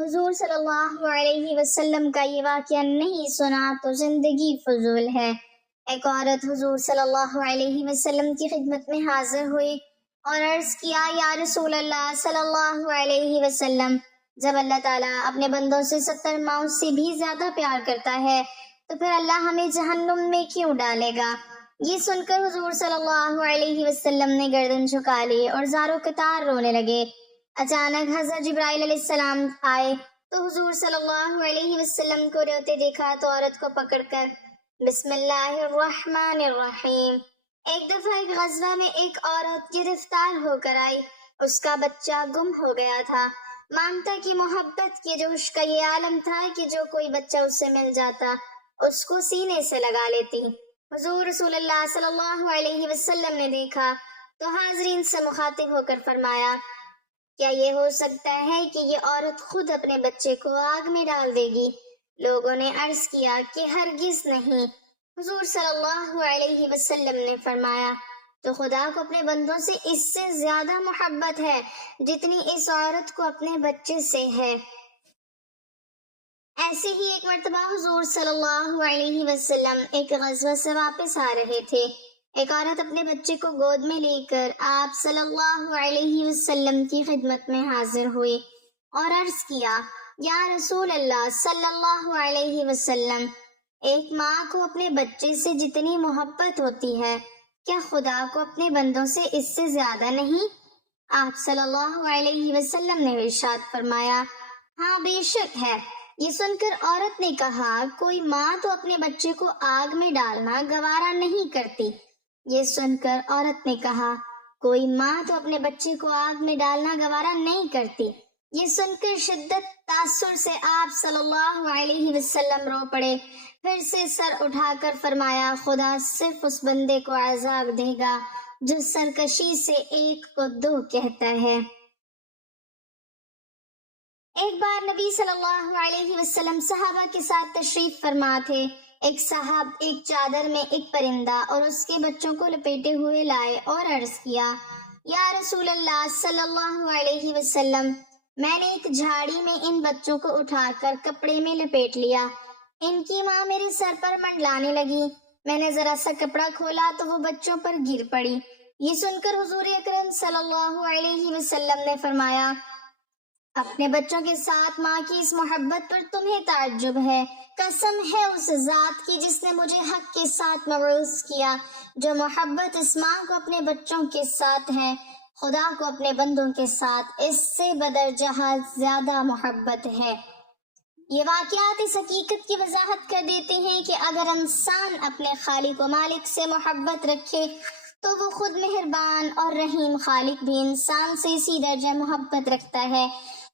حضور صلی اللہ علیہ وسلم کا یہ واقعہ نہیں سنا تو زندگی فضول ہے۔ ایک عورت حضور صلی اللہ علیہ وسلم کی خدمت میں حاضر ہوئی اور عرض کیا، یا رسول اللہ صلی اللہ علیہ وسلم، جب اللہ تعالیٰ اپنے بندوں سے 70 ماؤں سے بھی زیادہ پیار کرتا ہے تو پھر اللہ ہمیں جہنم میں کیوں ڈالے گا؟ یہ سن کر حضور صلی اللہ علیہ وسلم نے گردن جھکا لی اور زاروں قطار رونے لگے۔ اچانک حضرت جبرائیل علیہ السلام آئے تو حضور صلی اللہ علیہ وسلم کو روتے دیکھا تو عورت کو پکڑ کر بسم اللہ الرحمن الرحیم۔ ایک دفعہ ایک غزوہ میں ایک عورت گرفتار ہو کر آئی، اس کا بچہ گم ہو گیا تھا۔ مانتا کہ محبت کے جوش کا یہ عالم تھا کہ جو کوئی بچہ اس سے مل جاتا اس کو سینے سے لگا لیتی۔ حضور رسول اللہ صلی اللہ علیہ وسلم نے دیکھا تو حاضرین سے مخاطب ہو کر فرمایا، کیا یہ ہو سکتا ہے کہ یہ عورت خود اپنے بچے کو آگ میں ڈال دے گی؟ لوگوں نے عرض کیا کہ ہرگز نہیں۔ حضور صلی اللہ علیہ وسلم نے فرمایا، تو خدا کو اپنے بندوں سے اس سے زیادہ محبت ہے جتنی اس عورت کو اپنے بچے سے ہے۔ ایسے ہی ایک مرتبہ حضور صلی اللہ علیہ وسلم ایک غزوہ سے واپس آ رہے تھے۔ ایک عورت اپنے بچے کو گود میں لے کر آپ صلی اللہ علیہ وسلم کی خدمت میں حاضر ہوئی اور عرض کیا، یا رسول اللہ صلی اللہ علیہ وسلم، ایک ماں کو اپنے بچے سے جتنی محبت ہوتی ہے کیا خدا کو اپنے بندوں سے اس سے زیادہ نہیں؟ آپ صلی اللہ علیہ وسلم نے ارشاد فرمایا، ہاں بے شک ہے۔ یہ سن کر عورت نے کہا، کوئی ماں تو اپنے بچے کو آگ میں ڈالنا گوارا نہیں کرتی۔ یہ سن کر عورت نے کہا، کوئی ماں تو اپنے بچے کو آگ میں ڈالنا گوارا نہیں کرتی۔ یہ سن کر شدت تاثر سے آپ صلی اللہ علیہ وسلم رو پڑے، پھر سے سر اٹھا کر فرمایا، خدا صرف اس بندے کو عذاب دے گا جو سرکشی سے ایک کو دو کہتا ہے۔ ایک بار نبی صلی اللہ علیہ وسلم صحابہ کے ساتھ تشریف فرما تھے۔ ایک صاحب ایک چادر میں ایک پرندہ اور اس کے بچوں کو لپیٹے ہوئے لائے اور عرض کیا، یا رسول اللہ صلی اللہ علیہ وسلم، میں نے ایک جھاڑی میں ان بچوں کو اٹھا کر کپڑے میں لپیٹ لیا۔ ان کی ماں میرے سر پر منڈلانے لگی، میں نے ذرا سا کپڑا کھولا تو وہ بچوں پر گر پڑی۔ یہ سن کر حضور اکرم صلی اللہ علیہ وسلم نے فرمایا، اپنے بچوں کے ساتھ ماں کی اس محبت پر تمہیں تعجب ہے؟ قسم ہے اس ذات کی جس نے مجھے حق کے ساتھ مبعوث کیا، جو محبت اس ماں کو اپنے بچوں کے ساتھ ہے، خدا کو اپنے بندوں کے ساتھ اس سے بدرجہ زیادہ محبت ہے۔ یہ واقعات اس حقیقت کی وضاحت کر دیتے ہیں کہ اگر انسان اپنے خالق و مالک سے محبت رکھے تو وہ خود مہربان اور رحیم خالق بھی انسان سے اسی درجہ محبت رکھتا ہے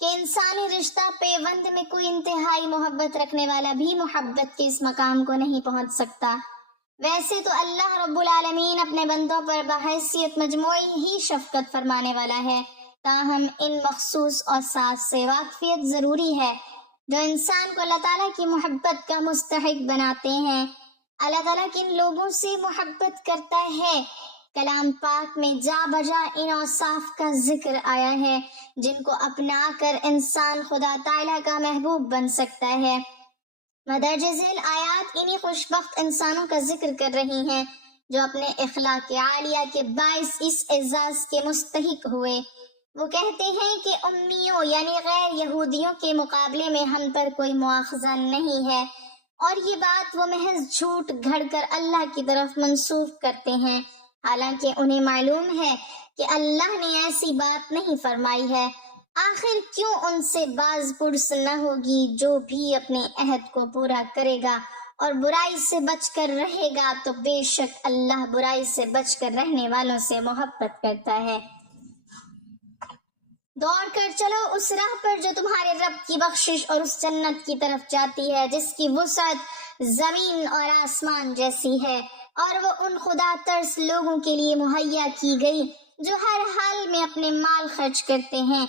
کہ انسانی رشتہ پیوند میں کوئی انتہائی محبت رکھنے والا بھی محبت کے اس مقام کو نہیں پہنچ سکتا۔ ویسے تو اللہ رب العالمین اپنے بندوں پر بحیثیت مجموعی ہی شفقت فرمانے والا ہے، تاہم ان مخصوص اوصاف سے واقفیت ضروری ہے جو انسان کو اللہ تعالیٰ کی محبت کا مستحق بناتے ہیں۔ اللہ تعالیٰ کن لوگوں سے محبت کرتا ہے؟ کلام پاک میں جا بجا ان اوصاف کا ذکر آیا ہے جن کو اپنا کر انسان خدا تعالیٰ کا محبوب بن سکتا ہے۔ مدرج ذیل آیات انہی خوشبخت انسانوں کا ذکر کر رہی ہیں جو اپنے اخلاق عالیہ کے باعث اس اعزاز کے مستحق ہوئے۔ وہ کہتے ہیں کہ امیوں یعنی غیر یہودیوں کے مقابلے میں ہم پر کوئی مواخذہ نہیں ہے، اور یہ بات وہ محض جھوٹ گھڑ کر اللہ کی طرف منسوب کرتے ہیں، حالانکہ انہیں معلوم ہے کہ اللہ نے ایسی بات نہیں فرمائی ہے۔ آخر کیوں ان سے باز پرس نہ ہوگی؟ جو بھی اپنے عہد کو پورا کرے گا اور برائی سے بچ کر رہے گا تو بے شک اللہ برائی سے بچ کر رہنے والوں سے محبت کرتا ہے۔ دوڑ کر چلو اس راہ پر جو تمہارے رب کی بخشش اور اس جنت کی طرف جاتی ہے جس کی وسعت زمین اور آسمان جیسی ہے، اور وہ ان خدا ترس لوگوں کے لیے مہیا کی گئی جو ہر حال میں اپنے مال خرچ کرتے ہیں،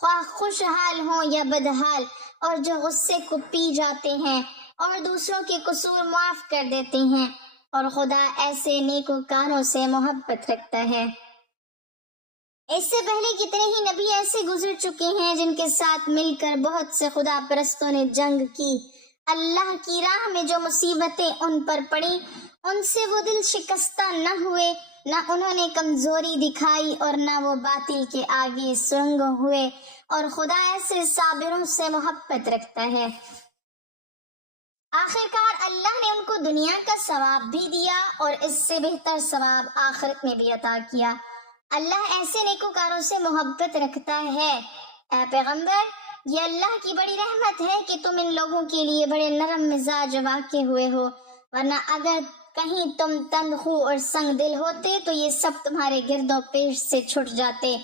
خواہ خوشحال ہوں یا بدحال، اور جو غصے کو پی جاتے ہیں اور دوسروں کے قصور معاف کر دیتے ہیں، اور خدا ایسے نیکوکاروں سے محبت رکھتا ہے۔ اس سے پہلے کتنے ہی نبی ایسے گزر چکے ہیں جن کے ساتھ مل کر بہت سے خدا پرستوں نے جنگ کی۔ اللہ کی راہ میں جو مصیبتیں ان پر پڑیں ان سے وہ دل شکستہ نہ ہوئے، نہ انہوں نے کمزوری دکھائی اور نہ وہ باطل کے آگے سرنگوں ہوئے، اور خدا ایسے صابروں سے محبت رکھتا ہے۔ آخرکار اللہ نے ان کو دنیا کا ثواب بھی دیا اور اس سے بہتر ثواب آخرت میں بھی عطا کیا۔ اللہ ایسے نیکوکاروں سے محبت رکھتا ہے۔ اے پیغمبر، یہ اللہ کی بڑی رحمت ہے کہ تم ان لوگوں کے لیے بڑے نرم مزاج واقع ہوئے ہو، ورنہ اگر کہیں تم تندخو اور سنگ دل ہوتے تو یہ سب تمہارے گرد و پیش سے چھٹ جاتے۔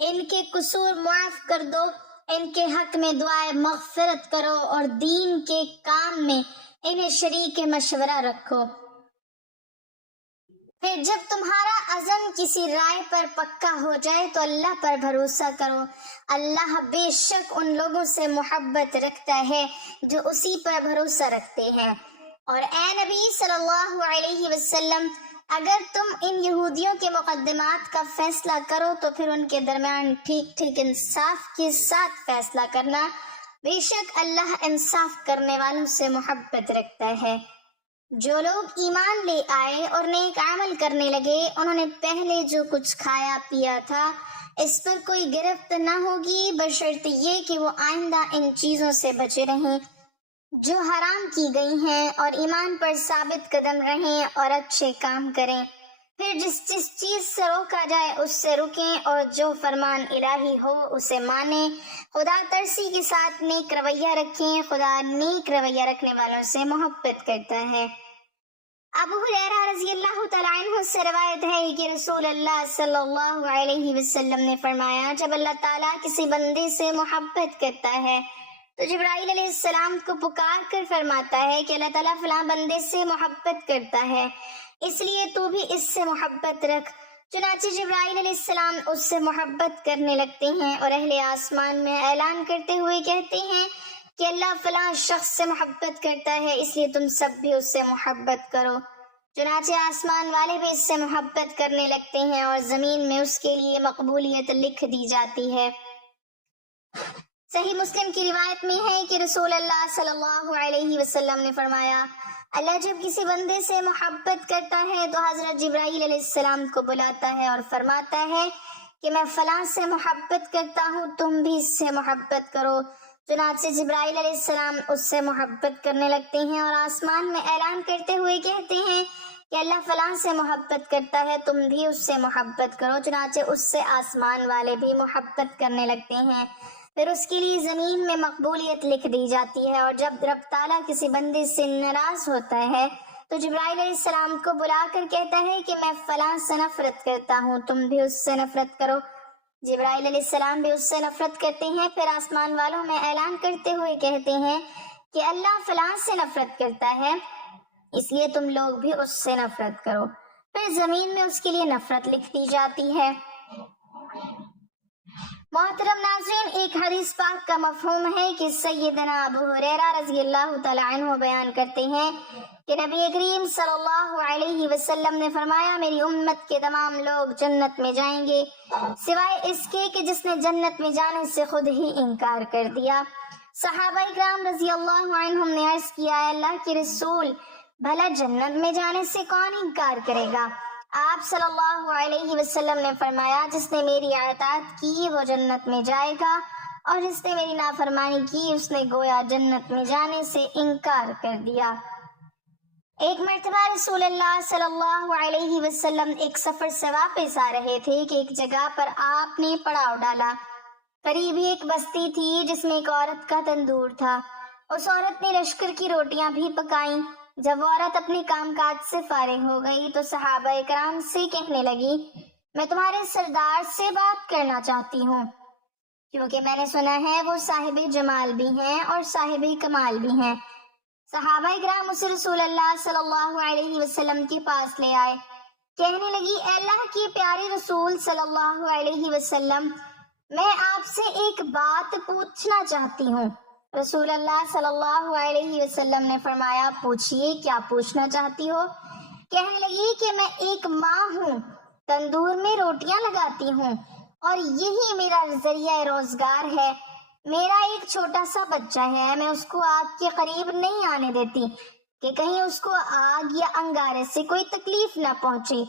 ان کے قصور معاف کر دو، ان کے حق میں دعائے مغفرت کرو اور دین کے کام میں انہیں شریک مشورہ رکھو۔ پھر جب تمہارا عزم کسی رائے پر پکا ہو جائے تو اللہ پر بھروسہ کرو، اللہ بے شک ان لوگوں سے محبت رکھتا ہے جو اسی پر بھروسہ رکھتے ہیں۔ اور اے نبی صلی اللہ علیہ وسلم، اگر تم ان یہودیوں کے مقدمات کا فیصلہ کرو تو پھر ان کے درمیان ٹھیک ٹھیک انصاف کے ساتھ فیصلہ کرنا، بے شک اللہ انصاف کرنے والوں سے محبت رکھتا ہے۔ جو لوگ ایمان لے آئے اور نیک عمل کرنے لگے، انہوں نے پہلے جو کچھ کھایا پیا تھا اس پر کوئی گرفت نہ ہوگی، بشرط یہ کہ وہ آئندہ ان چیزوں سے بچے رہیں جو حرام کی گئی ہیں، اور ایمان پر ثابت قدم رہیں اور اچھے کام کریں۔ پھر جس چیز سے روکا جائے اس سے رکیں، اور جو فرمان الہی ہو اسے مانیں۔ خدا ترسی کے ساتھ نیک رویہ رکھیں، خدا نیک رویہ رکھنے والوں سے محبت کرتا ہے۔ ابو ہریرہ رضی اللہ تعالیٰ عنہ سے روایت ہے کہ رسول اللہ صلی اللہ علیہ وسلم نے فرمایا، جب اللہ تعالیٰ کسی بندے سے محبت کرتا ہے تو جبرائیل علیہ السلام کو پکار کر فرماتا ہے کہ اللہ تعالیٰ فلاں بندے سے محبت کرتا ہے، اس لیے تو بھی اس سے محبت رکھ۔ چنانچہ جبرائیل علیہ السلام اس سے محبت کرنے لگتے ہیں اور اہل آسمان میں اعلان کرتے ہوئے کہتے ہیں کہ اللہ فلاں شخص سے محبت کرتا ہے، اس لیے تم سب بھی اس سے محبت کرو۔ چنانچہ آسمان والے بھی اس سے محبت کرنے لگتے ہیں اور زمین میں اس کے لیے مقبولیت لکھ دی جاتی ہے۔ صحیح مسلم کی روایت میں ہے کہ رسول اللہ صلی اللہ علیہ وسلم نے فرمایا، اللہ جب کسی بندے سے محبت کرتا ہے تو حضرت جبرائیل علیہ السلام کو بلاتا ہے اور فرماتا ہے کہ میں فلاں سے محبت کرتا ہوں، تم بھی اس سے محبت کرو۔ چنانچہ جبرائیل علیہ السلام اس سے محبت کرنے لگتے ہیں اور آسمان میں اعلان کرتے ہوئے کہتے ہیں کہ اللہ فلاں سے محبت کرتا ہے، تم بھی اس سے محبت کرو۔ چنانچہ اس سے آسمان والے بھی محبت کرنے لگتے ہیں، پھر اس کے لیے زمین میں مقبولیت لکھ دی جاتی ہے۔ اور جب رب تعالیٰ کسی بندے سے ناراض ہوتا ہے تو جبرائیل علیہ السلام کو بلا کر کہتا ہے کہ میں فلاں سے نفرت کرتا ہوں، تم بھی اس سے نفرت کرو۔ جبرائیل علیہ السلام بھی اس سے نفرت کرتے ہیں، پھر آسمان والوں میں اعلان کرتے ہوئے کہتے ہیں کہ اللہ فلاں سے نفرت کرتا ہے، اس لیے تم لوگ بھی اس سے نفرت کرو۔ پھر زمین میں اس کے لیے نفرت لکھ دی جاتی ہے۔ محترم ناظرین، ایک حدیث پاک کا مفہوم ہے کہ سیدنا ابو ہریرہ رضی اللہ تعالیٰ عنہ بیان کرتے ہیں کہ نبی کریم صلی اللہ علیہ وسلم نے فرمایا، میری امت کے تمام لوگ جنت میں جائیں گے سوائے اس کے کہ جس نے جنت میں جانے سے خود ہی انکار کر دیا۔ صحابہ کرام رضی اللہ عنہم نے عرض کیا، اے اللہ کے رسول، بھلا جنت میں جانے سے کون انکار کرے گا؟ آپ صلی اللہ علیہ وسلم نے فرمایا، جس نے میری اطاعت کی وہ جنت میں جائے گا، اور جس نے میری نافرمانی کی اس نے گویا جنت میں جانے سے انکار کر دیا۔ ایک مرتبہ رسول اللہ صلی اللہ علیہ وسلم ایک سفر سے واپس آ رہے تھے کہ ایک جگہ پر آپ نے پڑاؤ ڈالا۔ قریب ہی ایک بستی تھی جس میں ایک عورت کا تندور تھا۔ اس عورت نے لشکر کی روٹیاں بھی پکائیں۔ جب وہ عورت اپنے کام کاج سے فارغ ہو گئی تو صحابہ کرام سے کہنے لگی، میں تمہارے سردار سے بات کرنا چاہتی ہوں، کیونکہ میں نے سنا ہے وہ صاحب جمال بھی ہیں اور صاحب کمال بھی ہیں۔ صحابہ کرام اسے رسول اللہ صلی اللہ علیہ وسلم کے پاس لے آئے۔ کہنے لگی، اے اللہ کے پیارے رسول صلی اللہ علیہ وسلم، میں آپ سے ایک بات پوچھنا چاہتی ہوں۔ رسول اللہ صلی اللہ علیہ وسلم نے فرمایا، پوچھئے، کیا پوچھنا چاہتی ہو؟ کہنے لگی کہ میں ایک ماں ہوں، تندور میں روٹیاں لگاتی ہوں اور یہی میرا ذریعہ روزگار ہے۔ میرا ایک چھوٹا سا بچہ ہے، میں اس کو آگ کے قریب نہیں آنے دیتی کہ کہیں اس کو آگ یا انگارے سے کوئی تکلیف نہ پہنچے۔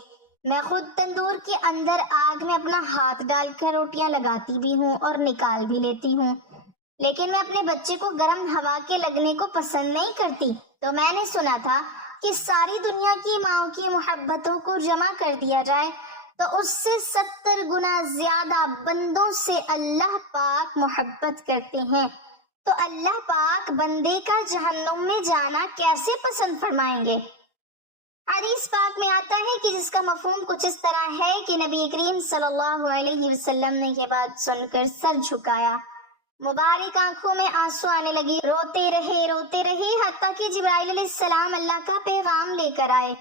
میں خود تندور کے اندر آگ میں اپنا ہاتھ ڈال کر روٹیاں لگاتی بھی ہوں اور نکال بھی لیتی ہوں، لیکن میں اپنے بچے کو گرم ہوا کے لگنے کو پسند نہیں کرتی۔ تو میں نے سنا تھا کہ ساری دنیا کی ماؤں کی محبتوں کو جمع کر دیا جائے تو اس سے 70 گنا زیادہ بندوں سے اللہ پاک محبت کرتے ہیں، تو اللہ پاک بندے کا جہنم میں جانا کیسے پسند فرمائیں گے؟ حدیث پاک میں آتا ہے کہ جس کا مفہوم کچھ اس طرح ہے کہ نبی کریم صلی اللہ علیہ وسلم نے یہ بات سن کر سر جھکایا، مبارک آنکھوں میں آنسو آنے لگی، روتے رہے حتیٰ کہ جبرائیل علیہ السلام اللہ کا پیغام لے کر آئے،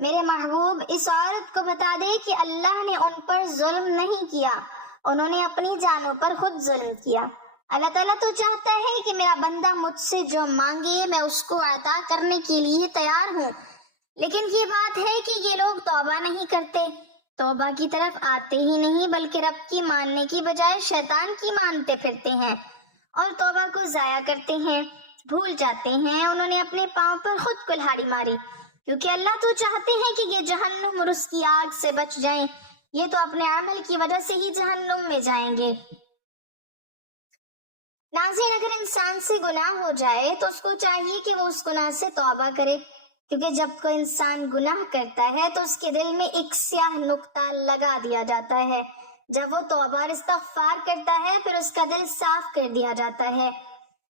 میرے محبوب اس عورت کو بتا دے کہ اللہ نے ان پر ظلم نہیں کیا، انہوں نے اپنی جانوں پر خود ظلم کیا۔ اللہ تعالیٰ تو چاہتا ہے کہ میرا بندہ مجھ سے جو مانگے میں اس کو عطا کرنے کے لیے تیار ہوں، لیکن یہ بات ہے کہ یہ لوگ توبہ نہیں کرتے، توبہ کی طرف آتے ہی نہیں بلکہ رب کی ماننے کی بجائے شیطان کی مانتے پھرتے ہیں اور توبہ کو ضائع کرتے ہیں، بھول جاتے ہیں۔ انہوں نے اپنے پاؤں پر خود کلہاڑی ماری، کیونکہ اللہ تو چاہتے ہیں کہ یہ جہنم اور اس کی آگ سے بچ جائیں، یہ تو اپنے عمل کی وجہ سے ہی جہنم میں جائیں گے۔ ناظرین، اگر انسان سے گناہ ہو جائے تو اس کو چاہیے کہ وہ اس گناہ سے توبہ کرے، کیونکہ جب کوئی انسان گناہ کرتا ہے تو اس کے دل میں ایک سیاہ نقطہ لگا دیا جاتا ہے، جب وہ توبہ اور استغفار کرتا ہے پھر اس کا دل صاف کر دیا جاتا ہے۔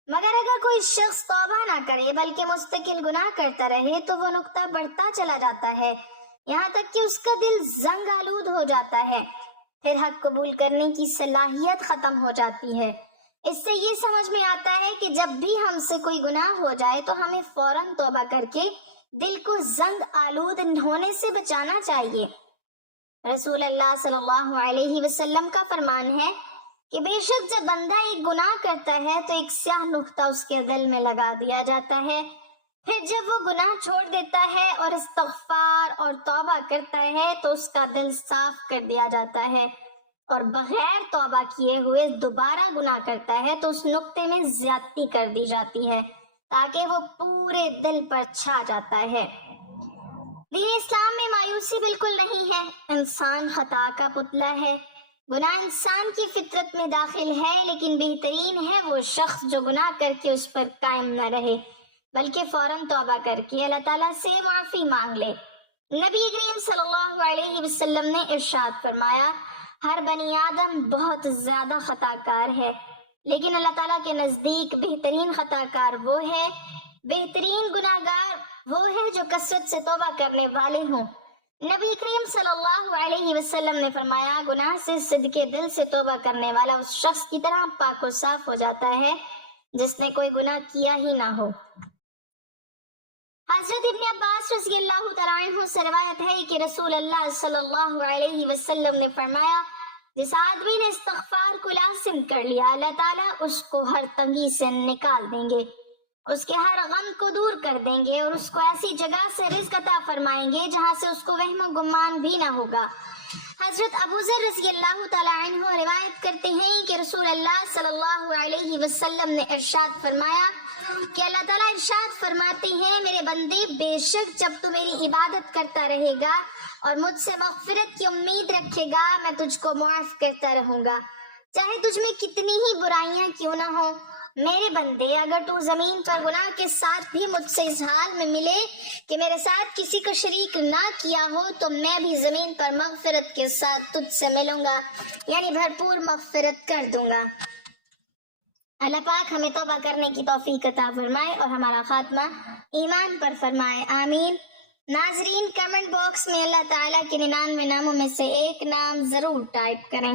مگر اگر کوئی شخص توبہ نہ کرے بلکہ مستقل گناہ کرتا رہے تو وہ نقطہ بڑھتا چلا جاتا ہے، یہاں تک کہ اس کا دل زنگ آلود ہو جاتا ہے، پھر حق قبول کرنے کی صلاحیت ختم ہو جاتی ہے۔ اس سے یہ سمجھ میں آتا ہے کہ جب بھی ہم سے کوئی گناہ ہو جائے تو ہمیں فوراً توبہ کر کے دل کو زنگ آلود ہونے سے بچانا چاہیے۔ رسول اللہ صلی اللہ علیہ وسلم کا فرمان ہے کہ بے شک جب بندہ ایک گناہ کرتا ہے تو ایک سیاہ نقطہ اس کے دل میں لگا دیا جاتا ہے، پھر جب وہ گناہ چھوڑ دیتا ہے اور استغفار اور توبہ کرتا ہے تو اس کا دل صاف کر دیا جاتا ہے، اور بغیر توبہ کیے ہوئے دوبارہ گناہ کرتا ہے تو اس نقطے میں زیادتی کر دی جاتی ہے تاکہ وہ پورے دل پر چھا جاتا ہے۔ دین اسلام میں مایوسی بالکل نہیں ہے، انسان خطا کا پتلا ہے، گناہ انسان کی فطرت میں داخل ہے، لیکن بہترین ہے وہ شخص جو گناہ کر کے اس پر قائم نہ رہے بلکہ فوراً توبہ کر کے اللہ تعالیٰ سے معافی مانگ لے۔ نبی کریم صلی اللہ علیہ وسلم نے ارشاد فرمایا، ہر بنی آدم بہت زیادہ خطا کار ہے، لیکن اللہ تعالیٰ کے نزدیک بہترین خطا کار وہ ہے، بہترین گناہ گار وہ ہے جو کثرت سے توبہ کرنے والے ہوں۔ نبی کریم صلی اللہ علیہ وسلم نے فرمایا، گناہ سے صدقے دل سے توبہ کرنے والا اس شخص کی طرح پاک و صاف ہو جاتا ہے جس نے کوئی گناہ کیا ہی نہ ہو۔ حضرت ابن عباس رضی اللہ تعالیٰ عنہ سے روایت ہے کہ رسول اللہ صلی اللہ علیہ وسلم نے فرمایا، جس آدمی نے استغفار کو لازم کر لیا اللہ تعالیٰ اس کو ہر تنگی سے نکال دیں گے، اس کے ہر غم کو دور کر دیں گے اور اس کو ایسی جگہ سے رزق عطا فرمائیں گے جہاں سے اس کو وہم و گمان بھی نہ ہوگا۔ حضرت ابو ذر رضی اللہ تعالیٰ عنہ روایت کرتے ہیں کہ رسول اللہ صلی اللہ علیہ وسلم نے ارشاد فرمایا کہ اللہ تعالیٰ ارشاد فرماتے ہیں، میرے بندے بے شک جب تو میری عبادت کرتا رہے گا اور مجھ سے مغفرت کی امید رکھے گا میں تجھ کو معاف کرتا رہوں گا، چاہے تجھ میں کتنی ہی برائیاں کیوں نہ ہوں۔ میرے بندے، اگر تو زمین پر گناہ کے ساتھ بھی مجھ سے اس حال میں ملے کہ میرے ساتھ کسی کو شریک نہ کیا ہو تو میں بھی زمین پر مغفرت کے ساتھ تجھ سے ملوں گا، یعنی بھرپور مغفرت کر دوں گا۔ اللہ پاک ہمیں توبہ کرنے کی توفیق عطا فرمائے اور ہمارا خاتمہ ایمان پر فرمائے، آمین۔ ناظرین، کمنٹ باکس میں اللہ تعالیٰ کے 99 ناموں میں سے ایک نام ضرور ٹائپ کریں۔